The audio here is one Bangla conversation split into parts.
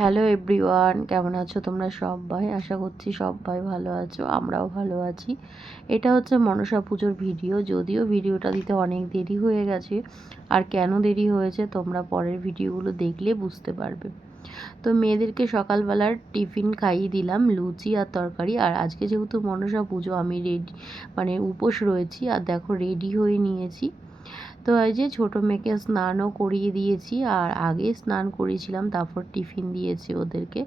হ্যালো এভরিওয়ান, কেমন আছো তোমরা সবাই? আশা করছি সবাই ভালো আছো, আমরাও ভালো আছি। এটা হচ্ছে মনসা পুজোর ভিডিও। যদিও ভিডিওটা দিতে অনেক দেরি হয়ে গেছে, আর কেন দেরি হয়েছে তোমরা পরের ভিডিওগুলো দেখলে বুঝতে পারবে। তো মেয়েদেরকে সকালবেলার টিফিন খাইয়ে দিলাম, লুচি আর তরকারি। আর আজকে যেহেতু মনসা পুজো, আমি উপোস রয়েছি। আর দেখো রেডি হয়ে নিয়েছি। তো এই যে ছোটো মেয়েকে স্নানও করিয়ে দিয়েছি, আর আগে স্নান করিয়েছিলাম, তারপর টিফিন দিয়েছি ওদেরকে।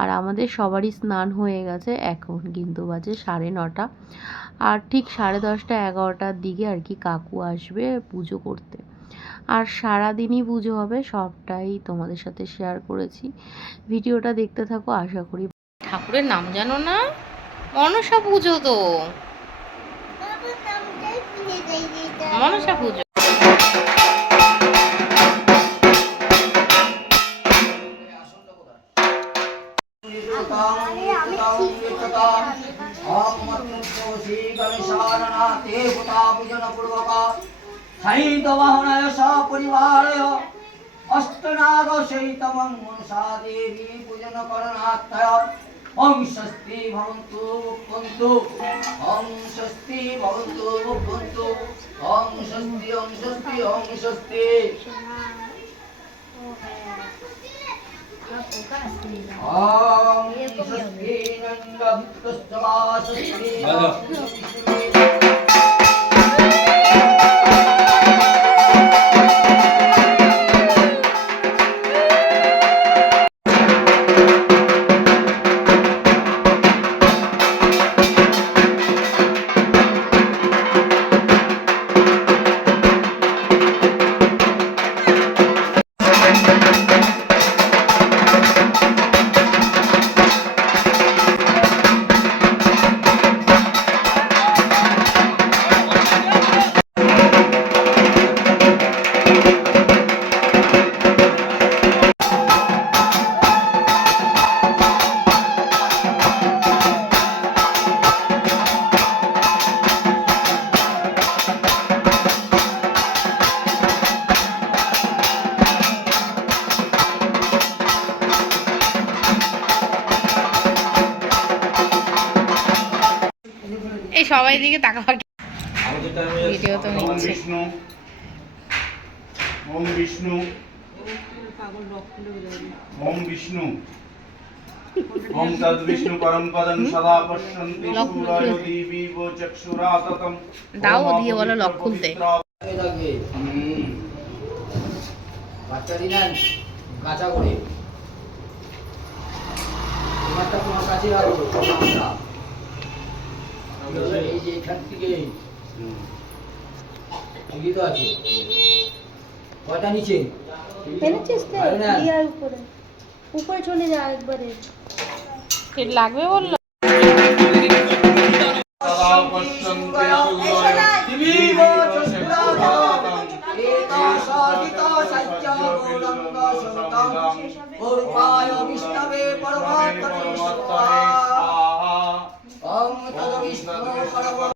আর আমাদের সবারই স্নান হয়ে গেছে। এখন কিন্তু বাজে 9:30, আর ঠিক 10:30 11টার দিকে আর কি কাকু আসবে পুজো করতে। আর সারাদিনই পুজো হবে, সবটাই তোমাদের সাথে শেয়ার করেছি। ভিডিওটা দেখতে থাকো, আশা করি। ঠাকুরের নাম জানো না? মনসা পুজো তো, মনসা পুজো। অষ্টনাগ সহিতমং মনসা দেবী পূজন করণার্থয় ওম স্বস্তি ভবন্তু মুখ্যন্তু ওম স্বস্তি ভবন্তু মুখ্যন্তু ওম স্বস্তি ওম স্বস্তি ওম স্বস্তি ওম স্বস্তি নন্দভুতস্তবা স্বস্তি এই সবাই দিকে তাকাবার ভিডিও তো নিচ্ছে। ওম বিষ্ণু ওম বিষ্ণু ওম তদ বিষ্ণু পরম পদং সদা পশ্যন্তি সূরয় দীবিব চক্ষুরাততম। দাও দিয়ে বলো লক খুলতে। বাচ্চা দিলেন গাছা করে তোমারটা তোমার কাছে রাখো। এই যে এখান থেকে ঠিকই তো আছে। কয়টা নিচে এনেছিস তো ইয়ার উপরে উপরে চলে যা একবারে লাগবে বললো। সদা পশ্যন্তি সূরয় দীবিব চক্ষুরাততম। বিষ্ণবে পরমাত্মনে স্বাহা। ওম তদ বিষ্ণু পরম বলো।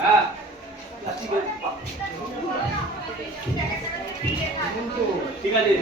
হ্যাঁ ঠিক আছে।